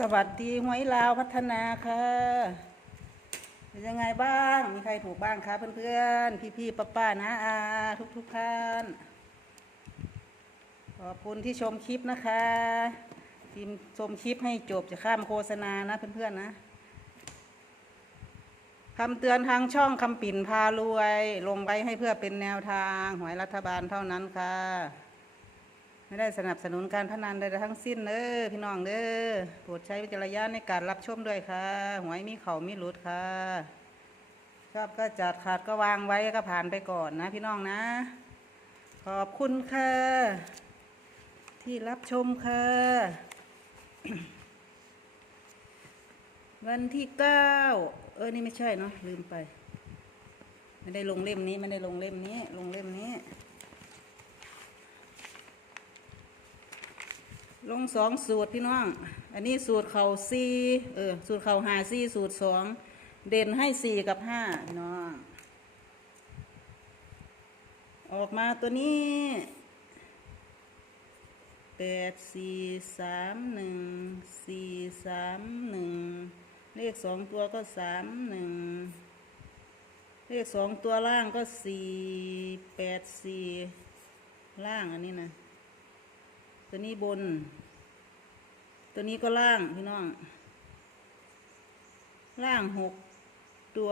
สวัสดีหวยลาวพัฒนาค่ะเป็นยังไงบ้าง มีใครถูกบ้างคะเพื่อนๆ พี่ๆป้าป้าๆนะอาทุกๆท่าน ขอบคุณที่ชมคลิปนะคะทีมชมคลิปให้จบจะข้ามโฆษณานะเพื่อนๆนะคำเตือนทางช่องคำปิ่นพารวย ลงไว้ให้เพื่อเป็นแนวทางหวยรัฐบาลเท่านั้นค่ะ ไม่ได้สนับสนุนการพนันใดๆทั้งสิ้นเด้อพี่น้องเด้อโปรดใช้วิจารณญาณในการรับชมด้วยค่ะ หวยมีเขามีหลุดค่ะ ชอบก็จัดขาดก็วางไว้ก็ผ่านไปก่อนนะ พี่น้องนะ ขอบคุณค่ะ ที่รับชมค่ะ วันที่เก้าเออ นี่ไม่ใช่เนาะลืมไป ไม่ได้ลงเล่มนี้ ไม่ได้ลงเล่มนี้ ลงเล่มนี้ ลงสองสูตรพี่น้อง อันนี้สูตรเขาซีเออสูตรเขาหาซีสูตรสองเด่นให้สี่กับห้าพี่น้อง ออกมาตัวนี้แปดสี่สามหนึ่งสี่สามหนึ่งเลขสองตัวก็สามหนึ่งเลขสองตัวล่างก็สี่แปดสี่ล่างอันนี้นะ ตัวนี้บน ตัวนี้ก็ล่างพี่น้อง ล่างหกตัว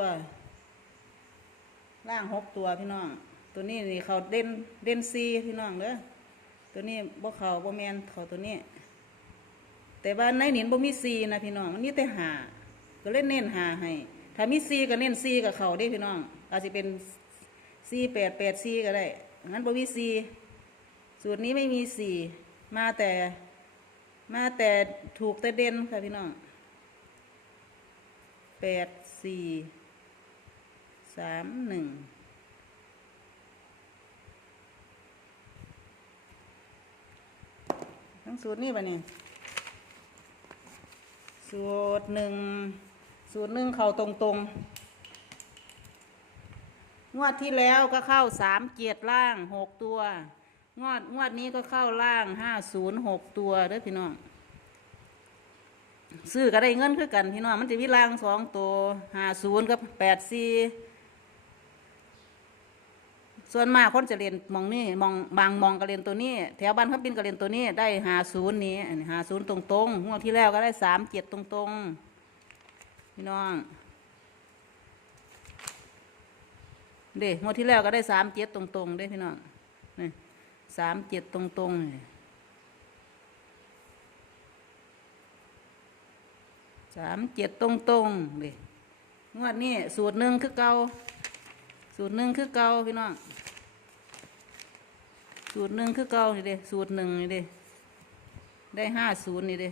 ล่างหกตัวพี่น้อง ตัวนี้นี่เขาเด่นเด่นซีพี่น้องเด้อตัวนี้บ่เขาบ่แมนเขาตัวนี้ แต่ว่าในหนินบ่มีซีนะพี่น้องมันมีแต่หาก็เล่นเน้นหาให้ถ้ามีซีก็เน้นซีกับเขาได้พี่น้อง อาจจะเป็นซีแปดแปดซีก็ได้งั้นบ่มีซีสูตรนี้ไม่มีซี มาแต่มาแต่ถูกแต่เด่นค่ะพี่น้องแปดสี่สามหนึ่งทั้งสูตรนี่ปะเนี่ยสูตรหนึ่งสูตรหนึ่งเข้าตรงๆงวดที่แล้วก็เข้าสามเกียรล่างหกตัว งวดงวดนี้ก็เข้าล่างห้าศูนย์หกตัวเด้อพี่น้องซื้อก็ได้เงินคือกันพี่น้องมันจะมีล่างสองตัวห้าศูนย์กับแปดสี่ส่วนมากคนจะเรียนมองนี่มองบางมองก็เรียนตัวนี้ แถวบ้านเขาบินก็เรียนตัวนี้ได้หาศูนย์นี้หาศูนย์ตรงตรงๆงวดที่แล้วก็ได้สามเจ็ดตรงตรงๆพี่น้องเด้งวดที่แล้วก็ได้สามเจ็ดตรงตรงๆเด้พี่น้องนี่ สามเจ็ดตรงตรงสามเจ็ดตรงตรงเด้งวดนี้สูตรหนึ่งคือเกาสูตรหนึ่งคือเกาพี่น้องสูตรหนึ่งคือเกานี่เด้สูตรหนึ่งนี่เด้ได้ห้าศูนย์นี่เด้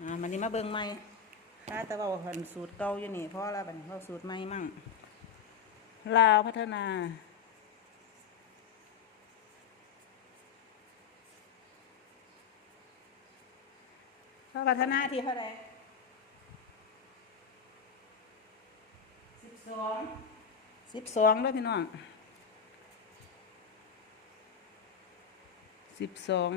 อ่ามันนี้มาเบิ่งใหม่ถ้าแต่ว่าหันสูตรเก่าอยู่นี่เพราะอะไรบันเพราสูตรใหม่มั่งลาวพัฒนา ลาวพัฒนาที่เท่าไหร่สิบสองสิบสองด้วยพี่น้องสิบสอง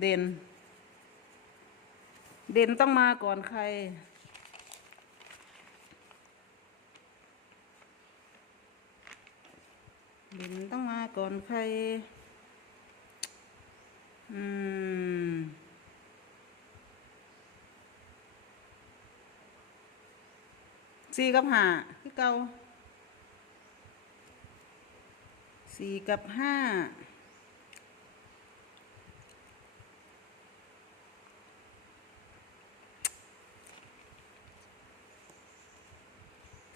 เด่น เด่นต้องมาก่อนใคร เด่นต้องมา ก่อนใคร อืม สี่กับห้าคือเก่าสี่กับห้า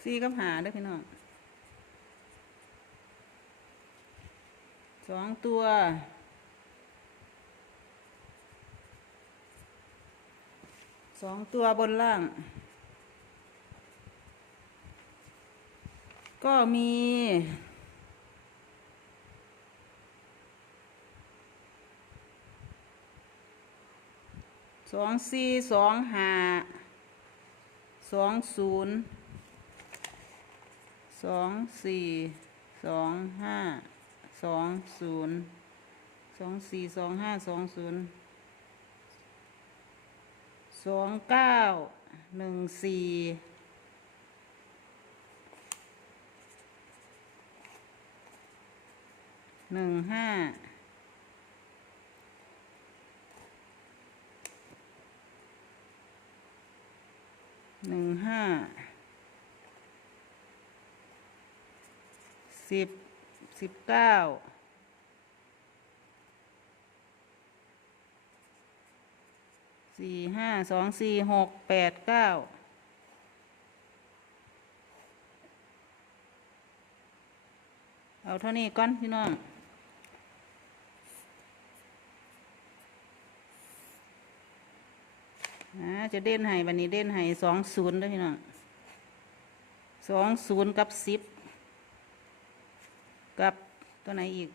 สี่กับห้าเด้อพี่น้อง สองตัว สองตัวบนล่าง ก็มีสองสี่สองห้าสองศูนย์สองสี่สองห้า สองศูนย์สองสี่สองห้าสองศูนย์สองเก้าหนึ่งสี่หนึ่งห้าหนึ่งห้าสิบ สิบเก้าสี่ห้าสองสี่หกแปดเก้าเอาเท่านี้ก่อนพี่น้องอ่าจะเด่นให้วันนี้เด่นให้สองศูนย์ด้วยพี่น้องสองศูนย์กับสิบ กับตัวไหนอีก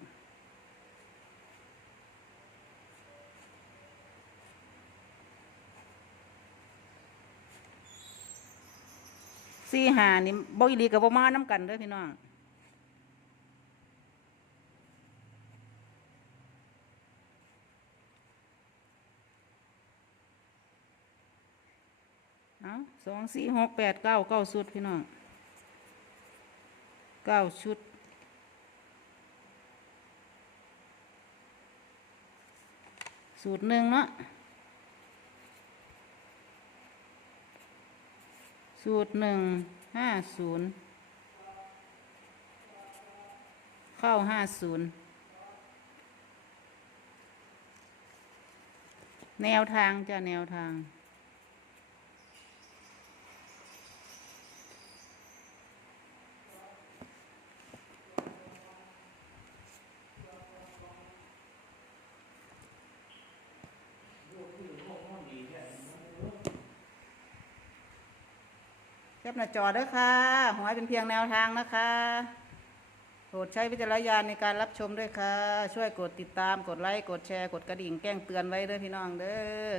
สี่หานี่บ่อีลีกับบ่มาน้ำกันเด้อพี่น้องเอาสองสี่หกแปดเก้าเก้าชุดพี่น้องเก้าชุด สูตรหนึ่งเนาะสูตรหนึ่งห้าศูนย์เข้าห้าศูนย์แนวทางจะแนวทาง ปหน้าจอเด้อค่ะ หวยเป็นเพียงแนวทางนะคะโปรดใช้วิจารณญาณในการรับชมด้วยค่ะ ช่วยกดติดตาม กดไลค์ กดแชร์ กดกระดิ่งแจ้งเตือนไว้เด้อพี่น้องเด้อ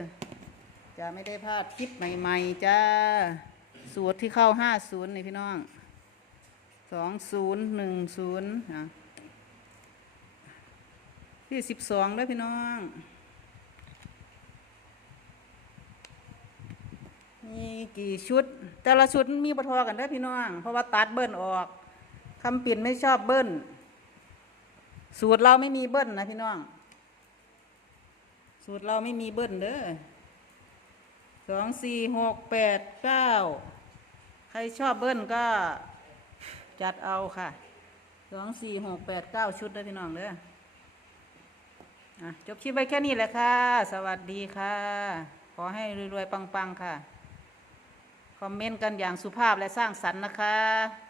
จะไม่ได้พลาดคลิปใหม่ๆจ้า สูตรที่เข้าห้าศูนย์นี่พี่น้อง สองศูนย์หนึ่งศูนย์นะที่สิบสองเด้อพี่น้อง มีกี่ชุด แต่ละชุดมีปทอกันได้พี่น้อง เพราะว่าตัดเบิ้ลออกคำปิ่นไม่ชอบเบิ้ลสูตรเราไม่มีเบิ้ลนะพี่น้อง สูตรเราไม่มีเบิ้ลเด้อสองสี่หกแปดเก้าใครชอบเบิ้ลก็จัดเอาค่ะสองสี่หกแปดเก้าชุดเด้พี่น้องเด้อจบคลิปไว้แค่นี้แหละค่ะ สวัสดีค่ะ ขอให้รวยๆ ปัง ๆ ค่ะ คอมเมนต์กันอย่างสุภาพและสร้างสรรค์นะคะ